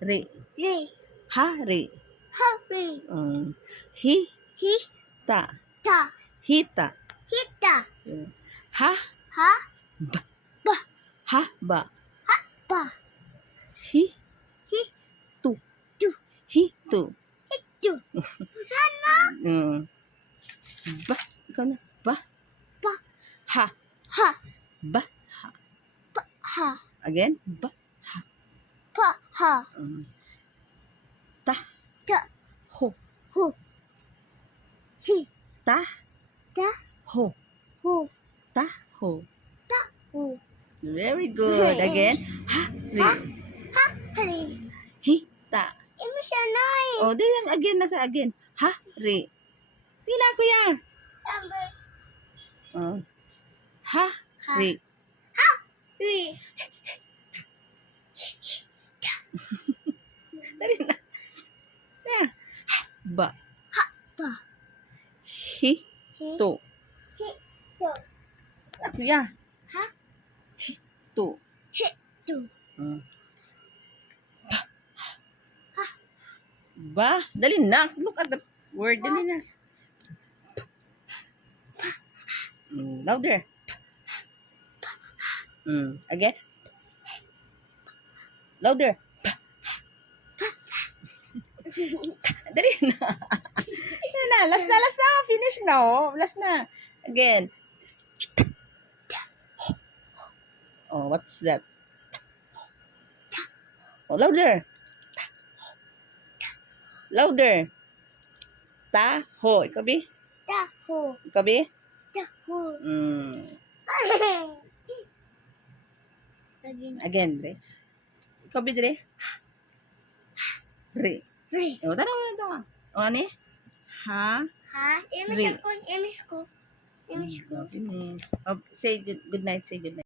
Ri. Ri. Hari. Hari. Hi. Hi. Ta. Ta. Hita. Hita. Ha. Ha. Ba. Ba. Ha. Ba. Ba. Hi. Hi. Tu. Tu. Hitu. Hitu. Ba. Ikaw na. Ba. Ba. Ha. Ha. Ba. Ha. Ba. Ha. Again. Ba. Pa. Ha. Ta. Ta. Ho. Ho. Hi. Ta. Ta. Ho. Ho. Ta. Ho. Ta. Ho. Very good. Again. Ha. Ri. Ha. Ha. Hari. Hita. Imo siya nay. Oh, di lang again nasa again. Ha. Ri. Tina kuya. Number. Ha. Ha. Ri. Ha. Ri. Dali na. Yeah. Ha. Ba. Ha. Ba. Hi. Hi. Tu. Hi. Tu. Ah, kuya. Ha. Tu. Hi. Tu. Ba. Dali na. Look at the word. Dali na. Louder. Again. Louder. Dali na. Dali na. Last na. Last na. Finish na. Oh. Last na. Again. Oh, what's that? Oh, louder. Louder. Taho. Ikaw, Bi? Taho. Ikaw, Bi? Taho. Again, Bi? Ikaw, Bi, Dre? Ri. Ri. Oh, tara mo ito. O, ano eh? Ha? Ha. Imo Ri. siya ko. Imo siya ko. Imo siya ko. Finish. Oh, say good night. Say good night.